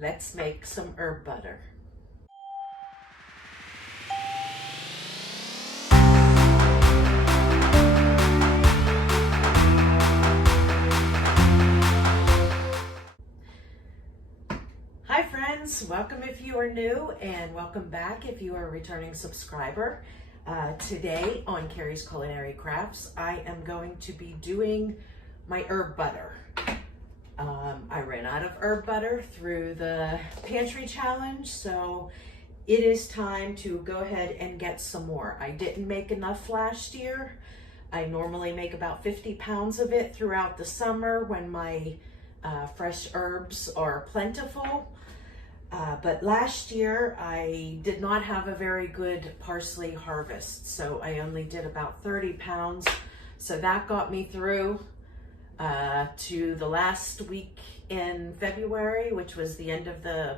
Let's make some herb butter. Hi friends, welcome if you are new and welcome back if you are a returning subscriber. Today on Carrie's Culinary Crafts, I am going to be doing my herb butter. I ran out of herb butter through the pantry challenge, so it is time to go ahead and get some more. I didn't make enough last year. I normally make about 50 pounds of it throughout the summer when my fresh herbs are plentiful. But last year I did not have a very good parsley harvest, so I only did about 30 pounds. So that got me through to the last week in February, which was the end of the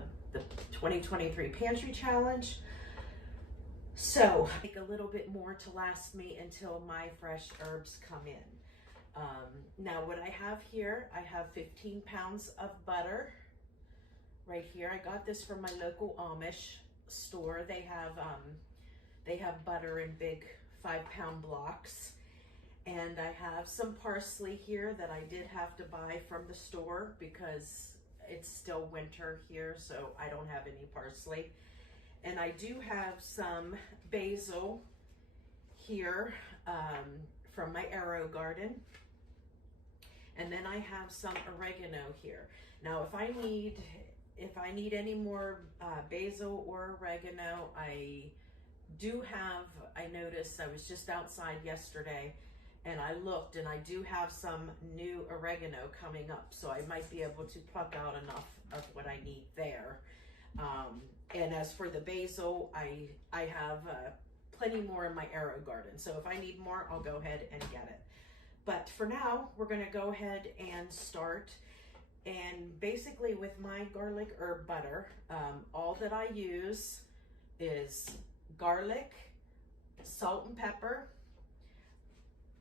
2023 Pantry Challenge. So take a little bit more to last me until my fresh herbs come in. Now what I have here, I have 15 pounds of butter. Right here, I got this from my local Amish store. They have butter in big 5-pound blocks, and I have some parsley here that I did have to buy from the store because it's still winter here, so I don't have any parsley. And I do have some basil here from my AeroGarden, and then I have some oregano here. Now, if I need any more basil or oregano, I noticed, I was just outside yesterday and I looked and I do have some new oregano coming up, so I might be able to pluck out enough of what I need there. And as for the basil, I have plenty more in my AeroGarden, so if I need more, I'll go ahead and get it. But for now, we're gonna go ahead and start. And basically with my garlic herb butter, all that I use is garlic, salt and pepper,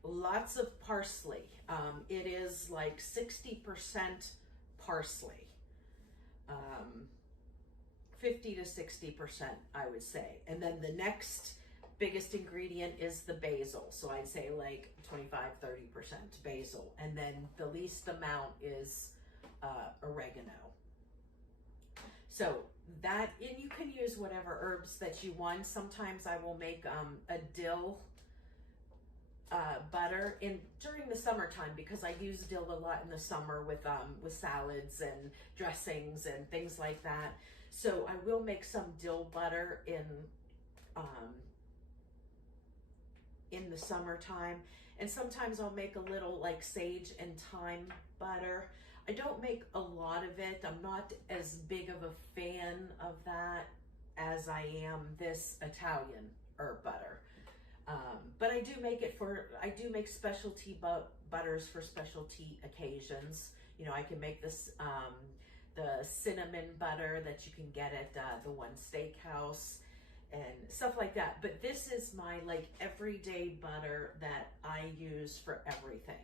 lots of parsley. It is like 60% parsley, 50 to 60%, I would say. And then the next biggest ingredient is the basil. So I'd say like 25–30% basil. And then the least amount is oregano. So that, and you can use whatever herbs that you want. Sometimes I will make a dill butter during the summertime, because I use dill a lot in the summer with salads and dressings and things like that. So I will make some dill butter in the summertime, and sometimes I'll make a little like sage and thyme butter. I don't make a lot of it. I'm not as big of a fan of that as I am this Italian herb butter. But I do make specialty butters for specialty occasions. You know, I can make this, the cinnamon butter that you can get at the One Steakhouse and stuff like that. But this is my like everyday butter that I use for everything.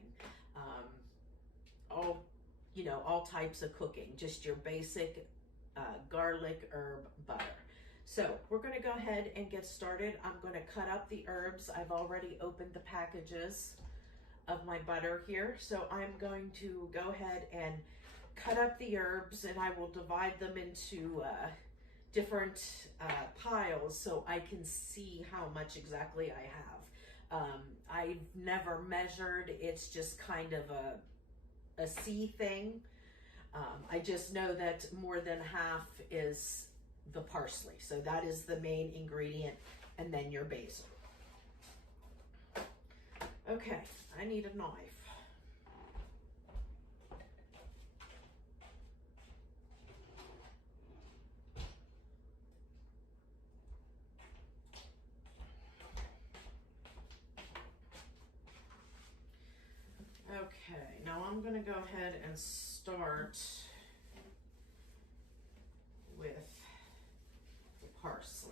All types of cooking, just your basic garlic herb butter. So we're going to go ahead and get started. I'm going to cut up the herbs. I've already opened the packages of my butter here. So I'm going to go ahead and cut up the herbs, and I will divide them into different piles so I can see how much exactly I have. I've never measured. It's just kind of a see thing. I just know that more than half is the parsley. So that is the main ingredient, and then your basil. Okay, I need a knife. Okay, now I'm going to go ahead and start with the parsley.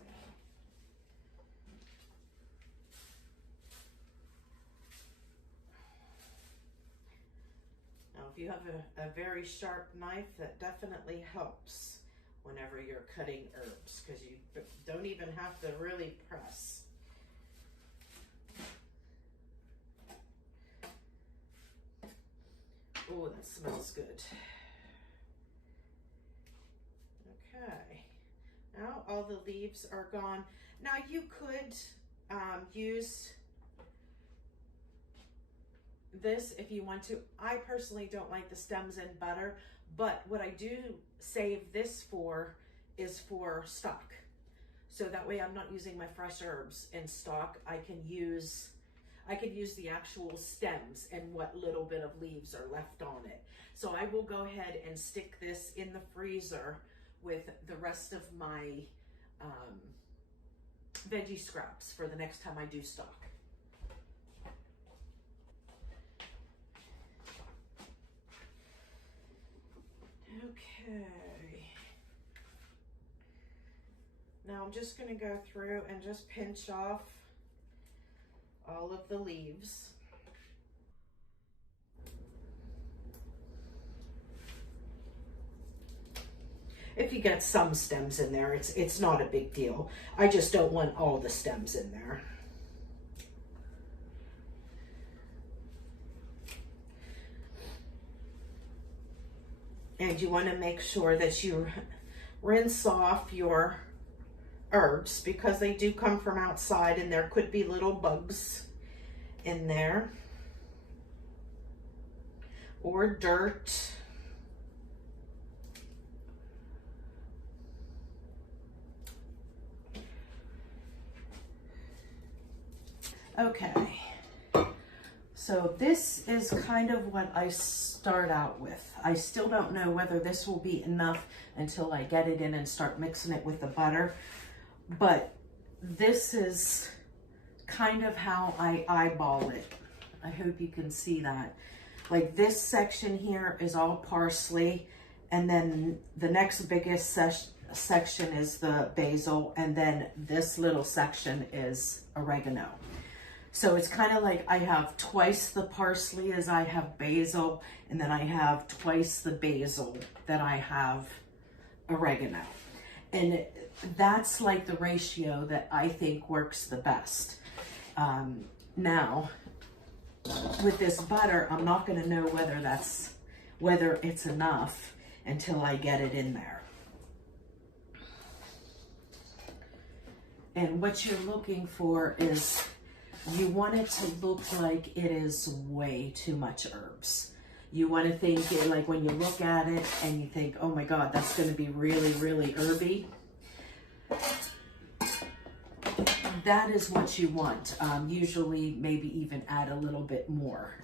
Now, if you have a very sharp knife, that definitely helps. whenever you're cutting herbs, because you don't even have to really press. Oh, that smells good. Okay, now all the leaves are gone. Now you could use this if you want to. I personally don't like the stems in butter, but what I do save this for is for stock. So that way I'm not using my fresh herbs in stock. I can use the actual stems and what little bit of leaves are left on it. So I will go ahead and stick this in the freezer with the rest of my veggie scraps for the next time I do stock. Okay. Now I'm just going to go through and just pinch off all of the leaves. If you get some stems in there, it's not a big deal. I just don't want all the stems in there. And you want to make sure that you rinse off your herbs, because they do come from outside and there could be little bugs in there or dirt. Okay, so this is kind of what I start out with. I still don't know whether this will be enough until I get it in and start mixing it with the butter, but this is kind of how I eyeball it. I hope you can see that. Like this section here is all parsley, and then the next biggest section is the basil, and then this little section is oregano. So it's kind of like I have twice the parsley as I have basil, and then I have twice the basil that I have oregano. And that's like the ratio that I think works the best. Now, with this butter, I'm not going to know whether it's enough until I get it in there. And what you're looking for is, you want it to look like it is way too much herbs. You want to think, like when you look at it and you think, oh my God, that's going to be really, really herby. That is what you want. Usually maybe even add a little bit more.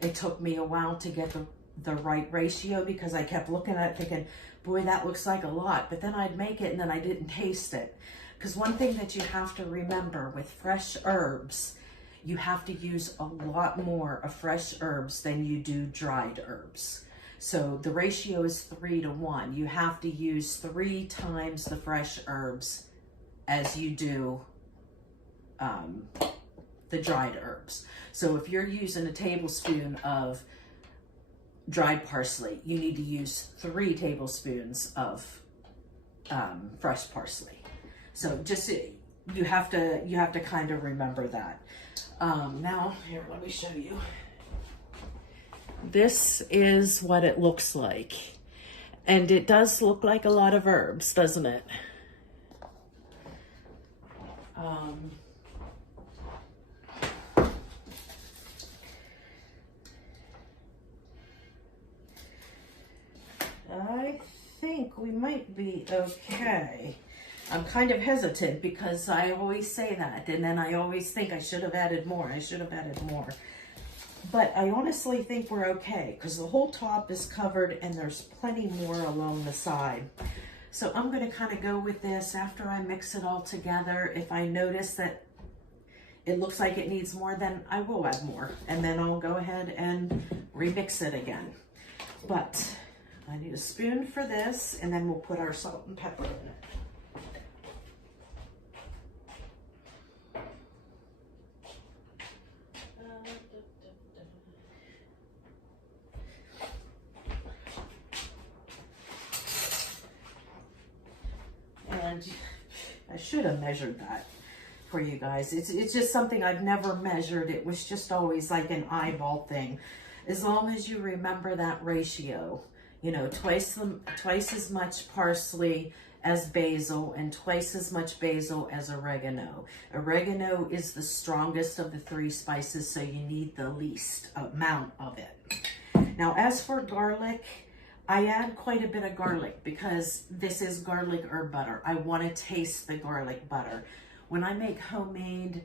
It took me a while to get the right ratio, because I kept looking at it thinking, boy, that looks like a lot. But then I'd make it and then I didn't taste it. Because one thing that you have to remember with fresh herbs, you have to use a lot more of fresh herbs than you do dried herbs. So the ratio is 3 to 1. You have to use 3 times the fresh herbs as you do the dried herbs. So if you're using a tablespoon of dried parsley, you need to use 3 tablespoons of fresh parsley. So just, you have to kind of remember that. Now, here, let me show you. This is what it looks like. And it does look like a lot of herbs, doesn't it? I think we might be okay. I'm kind of hesitant because I always say that, and then I always think I should have added more. But I honestly think we're okay, because the whole top is covered and there's plenty more along the side. So I'm going to kind of go with this after I mix it all together. If I notice that it looks like it needs more, then I will add more, and then I'll go ahead and remix it again. But I need a spoon for this, and then we'll put our salt and pepper in it. And I should have measured that for you guys. It's just something I've never measured. It was just always like an eyeball thing. As long as you remember that ratio, you know, twice as much parsley as basil and twice as much basil as oregano. Oregano is the strongest of the 3 spices, so you need the least amount of it. Now, as for garlic, I add quite a bit of garlic because this is garlic herb butter. I want to taste the garlic butter. When I make homemade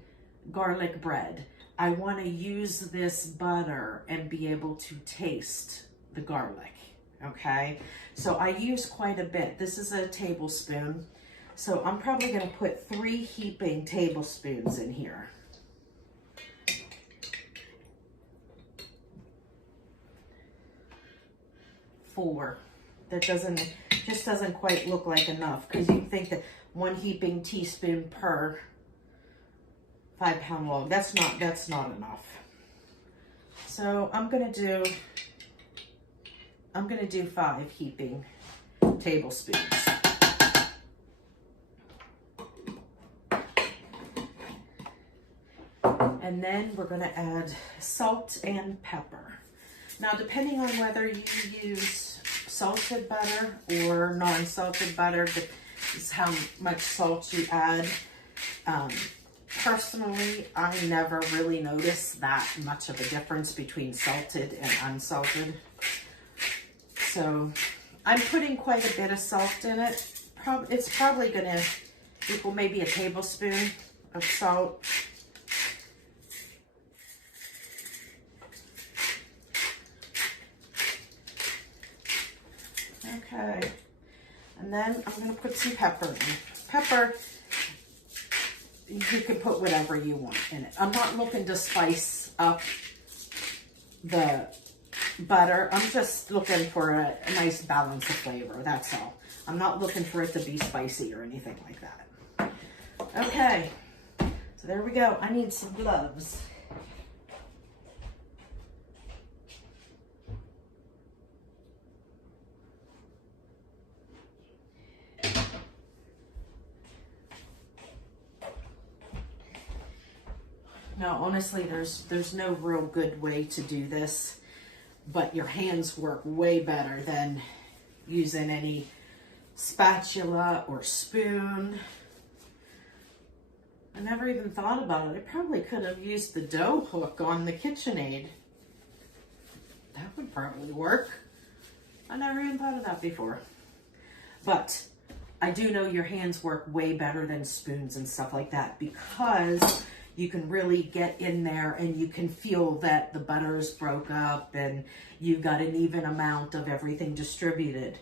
garlic bread, I want to use this butter and be able to taste the garlic. Okay, so I use quite a bit. This is a tablespoon, so I'm probably going to put 3 heaping tablespoons in here. Four. That just doesn't quite look like enough, because you think that 1 heaping teaspoon per 5-pound log. That's not enough. So I'm gonna do 5 heaping tablespoons. And then we're gonna add salt and pepper. Now, depending on whether you use salted butter or non-salted butter, is how much salt you add. Personally, I never really notice that much of a difference between salted and unsalted. So I'm putting quite a bit of salt in it. It's probably going to equal maybe a tablespoon of salt. Okay. And then I'm going to put some pepper in. Pepper, you can put whatever you want in it. I'm not looking to spice up the butter. I'm just looking for a nice balance of flavor. That's all. I'm not looking for it to be spicy or anything like that. Okay, so there we go. I need some gloves. Now, honestly, there's no real good way to do this, but your hands work way better than using any spatula or spoon. I never even thought about it. I probably could have used the dough hook on the KitchenAid. That would probably work. I never even thought of that before. But I do know your hands work way better than spoons and stuff like that, because you can really get in there and you can feel that the butter's broke up and you've got an even amount of everything distributed.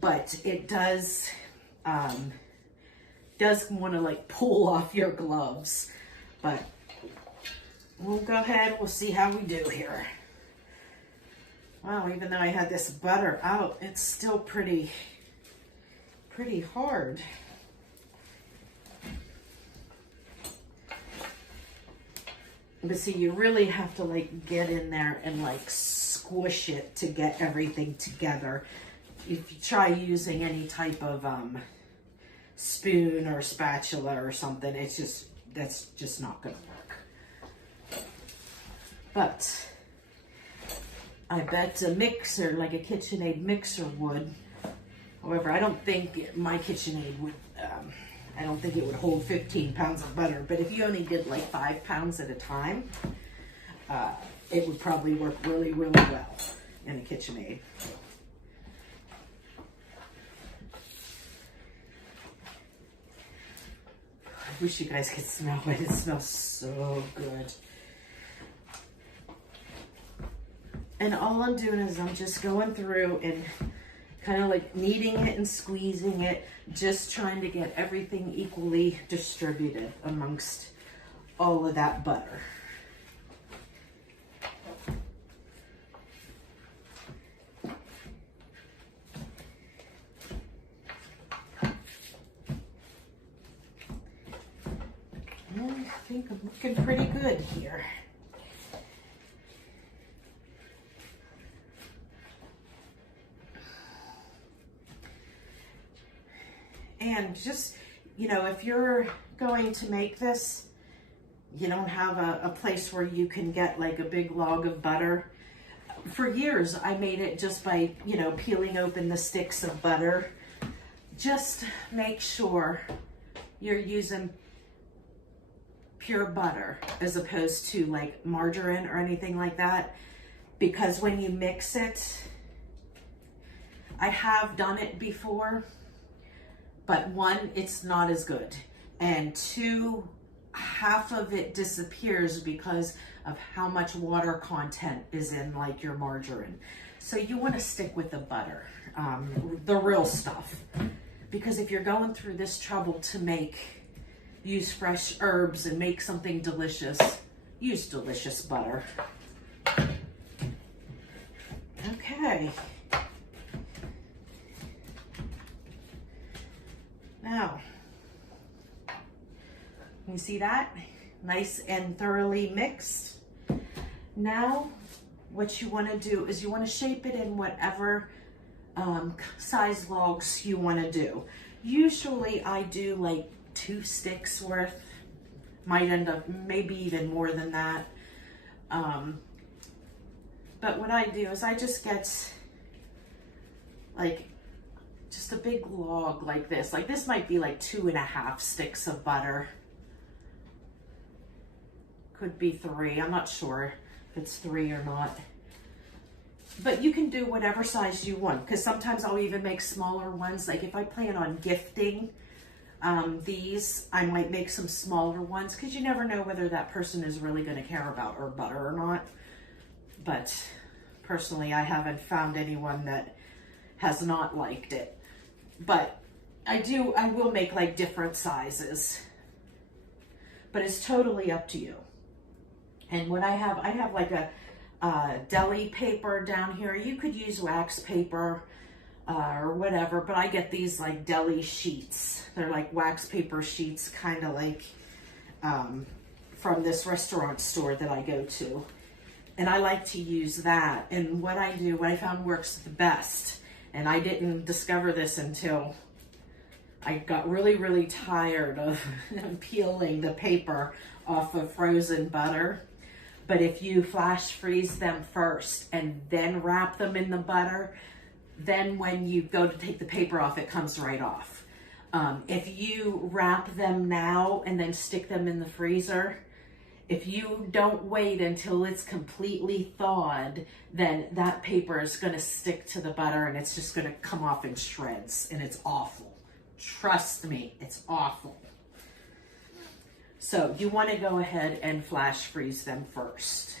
But it does want to like pull off your gloves. But we'll go ahead, we'll see how we do here. Wow, even though I had this butter out, it's still pretty hard. But see, you really have to like get in there and like squish it to get everything together. If you try using any type of spoon or spatula or something, that's just not gonna work. But I bet a mixer, like a KitchenAid mixer would. However, I don't think my KitchenAid would, I don't think it would hold 15 pounds of butter, but if you only did like 5 pounds at a time, it would probably work really, really well in a KitchenAid. I wish you guys could smell it. It smells so good. And all I'm doing is I'm just going through and kind of like kneading it and squeezing it, just trying to get everything equally distributed amongst all of that butter. And I think I'm looking pretty good here. And just, you know, if you're going to make this, you don't have a place where you can get like a big log of butter. For years, I made it just by, you know, peeling open the sticks of butter. Just make sure you're using pure butter as opposed to like margarine or anything like that, because when you mix it, I have done it before, but one, it's not as good, and two, half of it disappears because of how much water content is in like your margarine. So you want to stick with the butter, the real stuff, because if you're going through this trouble to use fresh herbs and make something delicious, use delicious butter. Okay. Now, you see that? Nice and thoroughly mixed. Now, what you want to do is you want to shape it in whatever size logs you want to do. Usually I do like 2 sticks worth, might end up maybe even more than that. But what I do is I just get like just a big log like this. Like this might be like 2.5 sticks of butter. Could be 3, I'm not sure if it's 3 or not. But you can do whatever size you want, because sometimes I'll even make smaller ones. Like if I plan on gifting these, I might make some smaller ones, because you never know whether that person is really going to care about our butter or not. But personally, I haven't found anyone that has not liked it. But I will make like different sizes, but it's totally up to you. And what I have like a deli paper down here. You could use wax paper or whatever, but I get these like deli sheets. They're like wax paper sheets, kind of like from this restaurant store that I go to. And I like to use that. And what I found works the best, and I didn't discover this until I got really, really tired of peeling the paper off of frozen butter. But if you flash freeze them first and then wrap them in the butter, then when you go to take the paper off, it comes right off. If you wrap them now and then stick them in the freezer, if you don't wait until it's completely thawed, then that paper is going to stick to the butter and it's just going to come off in shreds, and it's awful. Trust me, it's awful. So you want to go ahead and flash freeze them first.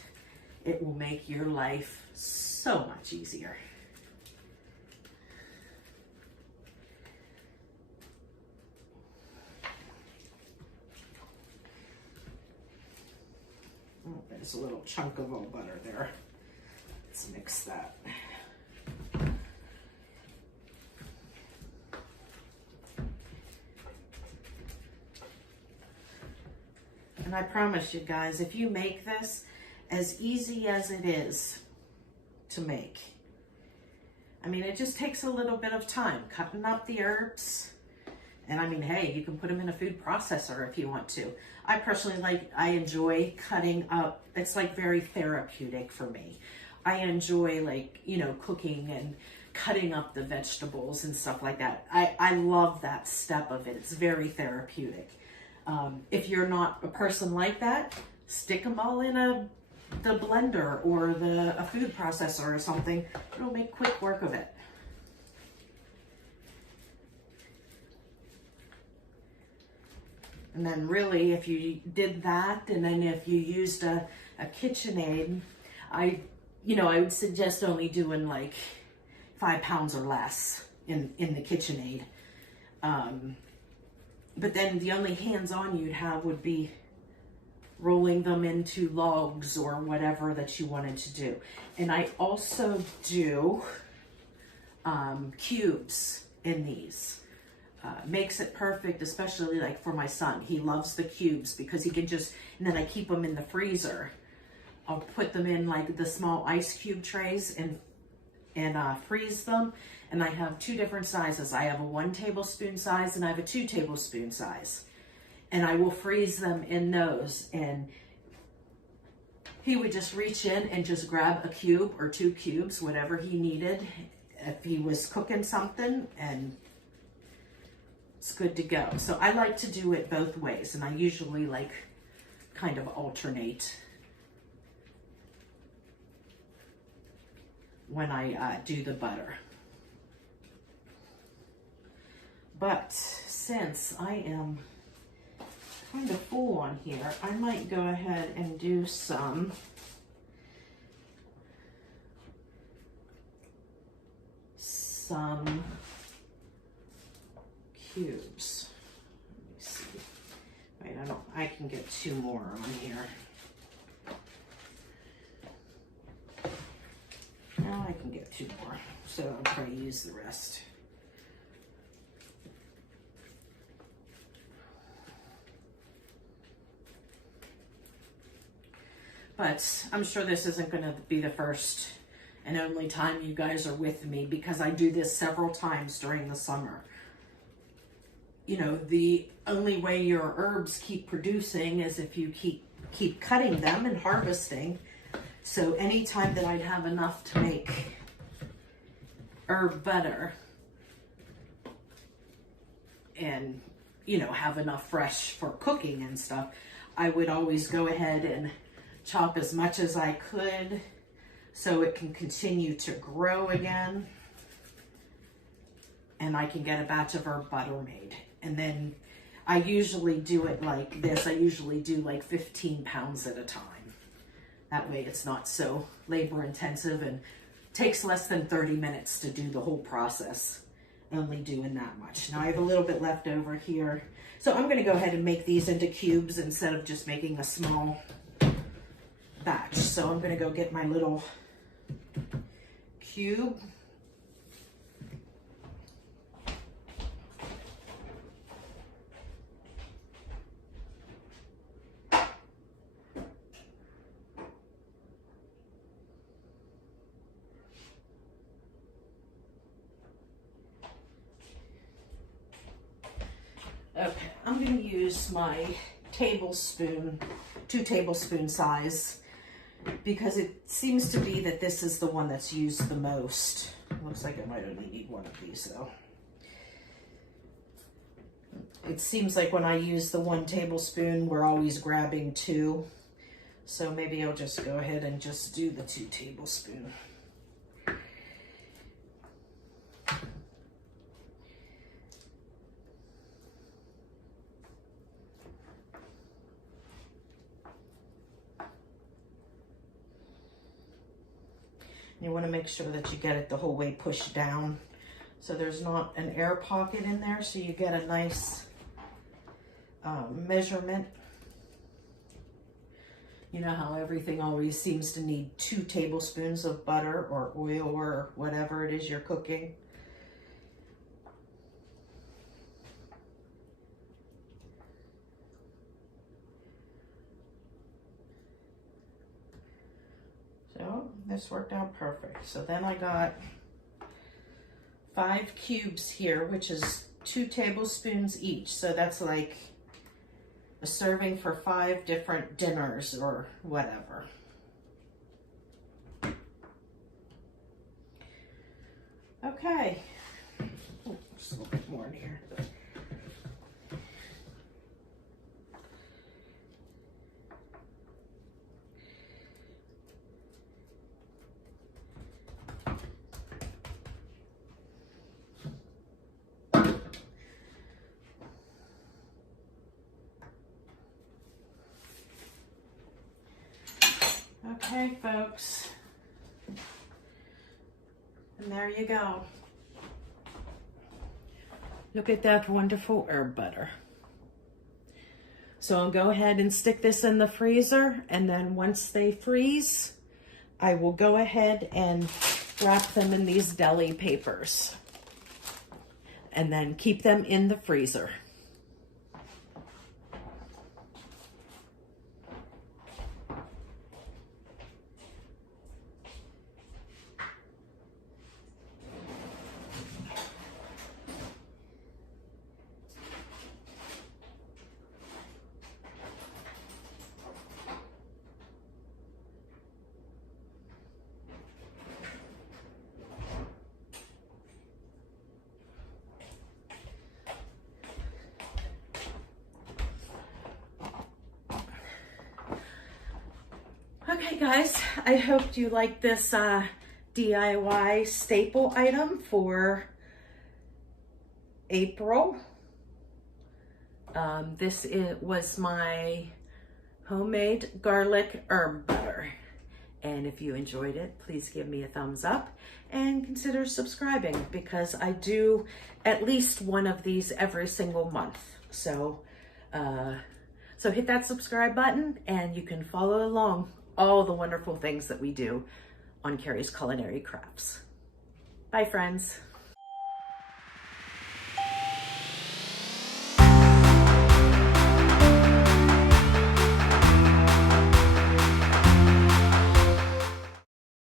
It will make your life so much easier. Oh, there's a little chunk of old butter there. Let's mix that. And I promise you guys, if you make this as easy as it is to make, I mean, it just takes a little bit of time cutting up the herbs. And I mean, hey, you can put them in a food processor if you want to. I personally I enjoy cutting up. It's like very therapeutic for me. I enjoy cooking and cutting up the vegetables and stuff like that. I love that step of it. It's very therapeutic. If you're not a person like that, stick them all in the blender or a food processor or something. It'll make quick work of it. And then really, if you did that, and then if you used a KitchenAid, I would suggest only doing like 5 pounds or less in the KitchenAid. But then the only hands-on you'd have would be rolling them into logs or whatever that you wanted to do. And I also do cubes in these. Makes it perfect, especially like for my son. He loves the cubes because he can and then I keep them in the freezer. I'll put them in like the small ice cube trays and freeze them. And I have two different sizes. I have a 1 tablespoon size and I have a 2 tablespoon size. And I will freeze them in those. And he would just reach in and just grab a cube or 2 cubes, whatever he needed, if he was cooking something, and it's good to go. So I like to do it both ways, and I usually like kind of alternate when I do the butter. But since I am kind of full on here, I might go ahead and do some cubes. Let me see. Wait, I can get 2 more on here. Now I can get 2 more, so I'll try to use the rest. But I'm sure this isn't going to be the first and only time you guys are with me, because I do this several times during the summer. You know, the only way your herbs keep producing is if you keep cutting them and harvesting. So anytime that I'd have enough to make herb butter and, you know, have enough fresh for cooking and stuff, I would always go ahead and chop as much as I could so it can continue to grow again, and I can get a batch of herb butter made. And then I usually do it like this. I usually do like 15 pounds at a time. That way it's not so labor intensive and takes less than 30 minutes to do the whole process, only doing that much. Now I have a little bit left over here. So I'm gonna go ahead and make these into cubes instead of just making a small batch. So I'm gonna go get my little cube. Okay, I'm going to use my tablespoon, 2 tablespoon size, because it seems to be that this is the one that's used the most. Looks like I might only need 1 of these though. It seems like when I use the 1 tablespoon, we're always grabbing 2. So maybe I'll just go ahead and just do the 2 tablespoon. You want to make sure that you get it the whole way pushed down so there's not an air pocket in there, so you get a nice measurement. You know how everything always seems to need 2 tablespoons of butter or oil or whatever it is you're cooking. So this worked out perfect. So then I got 5 cubes here, which is 2 tablespoons each. So that's like a serving for 5 different dinners or whatever. Okay. Oh, just a little bit more in here. Okay, folks, and there you go. Look at that wonderful herb butter. So I'll go ahead and stick this in the freezer, and then once they freeze, I will go ahead and wrap them in these deli papers and then keep them in the freezer. Okay guys, I hope you like this DIY staple item for April. Was my homemade garlic herb butter. And if you enjoyed it, please give me a thumbs up and consider subscribing, because I do at least one of these every single month. So, so hit that subscribe button and you can follow along all the wonderful things that we do on Carrie's Culinary Crafts. Bye friends.